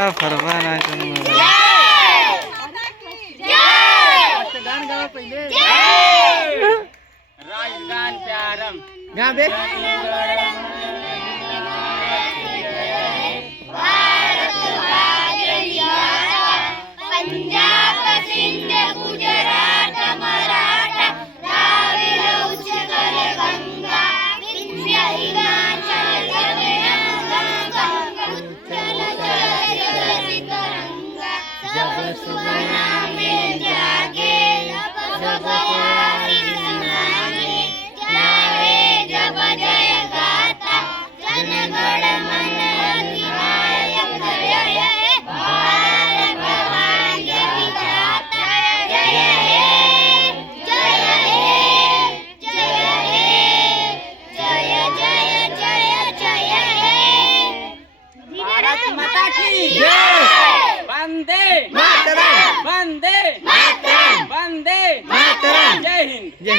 झंडा फरमाना गान गावा पहिले राजगान प्यारम गा बे पंजाब सिंध गुजरात मराठा द्राविड उत्कल गंगा विंध्य हिमाचल गंगा उत्कल जलधि तरंगा सब सुवर्ण में जागे सब प्यारी समागे जावे जब जय गाथा जन गण मन अधिनायक जय हे भारत भाग्य विधाता जय हे जय हे जय हे जय जय जय जय हे भारत माता की जय वंदे मातरम वंदे मातरम वंदे मातरम जय हिंद जय